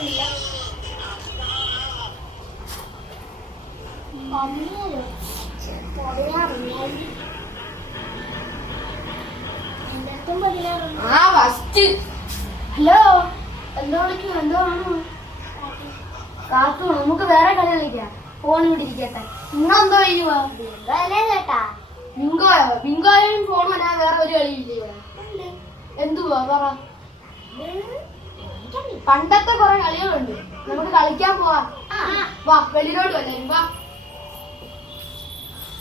കണ്ടില്ല ഹലോ? എന്തോ വിളിക്കും എന്തോ ആണോ? കാത്തു നമുക്ക് വേറെ കളി കളിക്കാം. ഫോൺ വിട്ടിരിക്കട്ടെ നിങ്ങളെന്തോ ചെയ്യുവാ ചേട്ടാ? ബിങ്കോയോ? ബിങ്കോയും ഫോണും അല്ലാതെ വേറെ ഒരു കളിയില്ലേ എന്തുവാ? പറ. പണ്ടത്തെ കുറെ കളികളുണ്ട്. നമുക്ക് കളിക്കാൻ പോവാം. വാ വെളിയിലോട്ട് വല്ലാരും വാ.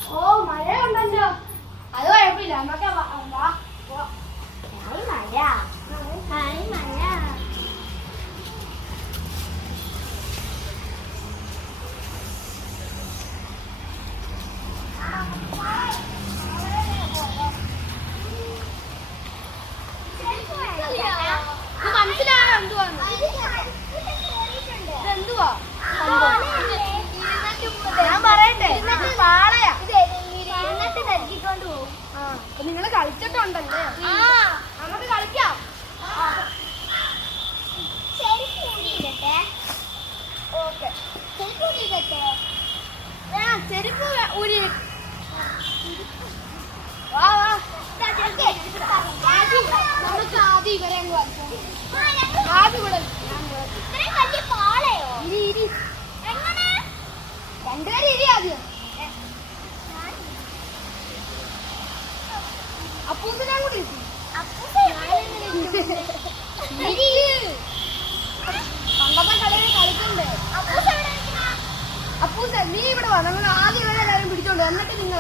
ഓ മഴ ഉണ്ടല്ലോ അത് കുഴപ്പമില്ല. നമുക്ക് വാ. നിങ്ങൾ കളിച്ചിട്ടുണ്ടല്ലേ? ആ. നീ വാ നമ്മൾ ആദ്യം പിടിച്ചോണ്ട് എന്നിട്ട് നിങ്ങൾ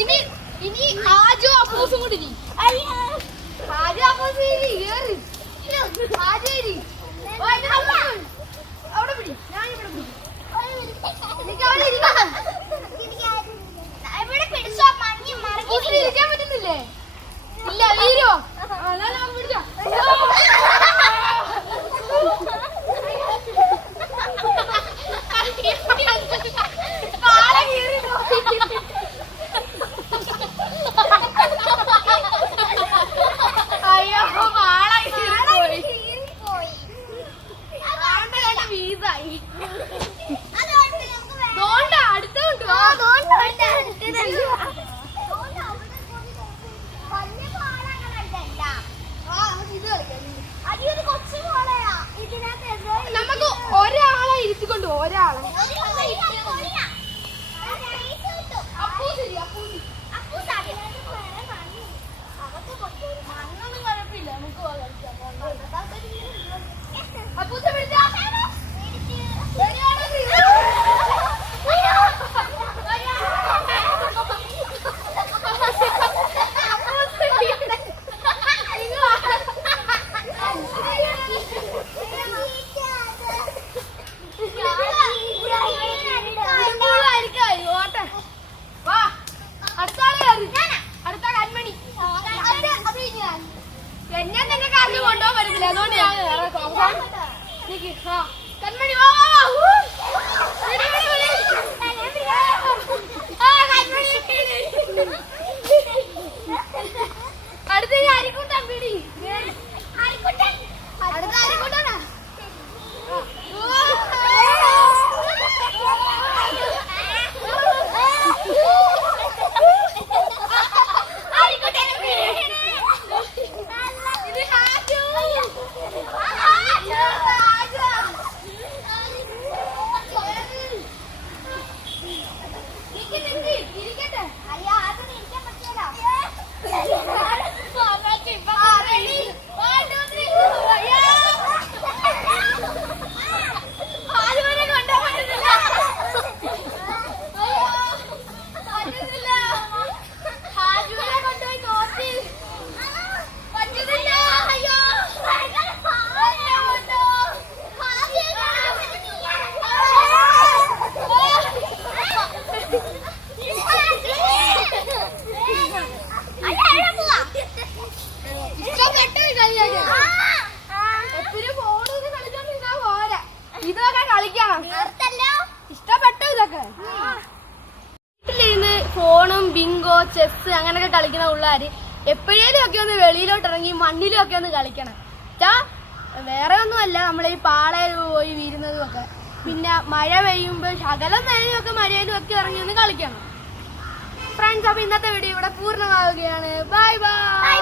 ഇനി ഇനി ആജോ അപ്പൂസും കൂടി അയ്യോ. പറ്റുന്നില്ലേ ഇല്ല വീരോ കൺമണി വാ അടുത്ത ആരിക്കും തമ്പിടി ഇതൊക്കെ ഇഷ്ടപ്പെട്ടോ ഇതൊക്കെ. വീട്ടിലിരുന്ന് ഫോണും ബിങ്കോ ചെസ് അങ്ങനെയൊക്കെ കളിക്കുന്ന പിള്ളേര് എപ്പോഴേലും ഒക്കെ ഒന്ന് വെളിയിലോട്ട് ഇറങ്ങി മണ്ണിലും ഒക്കെ ഒന്ന് കളിക്കണം. വേറെ ഒന്നുമല്ല. നമ്മൾ ഈ പാളയിൽ പോയി വീരുന്നതും ഒക്കെ പിന്നെ മഴ പെയ്യുമ്പോൾ ശകലം നനയും ഒക്കെ മഴയിലും ഒക്കെ ഇറങ്ങി ഒന്ന് കളിക്കണം. ഫ്രണ്ട്സ് അപ്പൊ ഇന്നത്തെ വീഡിയോ ഇവിടെ പൂർണമാവുകയാണ്. Bye bye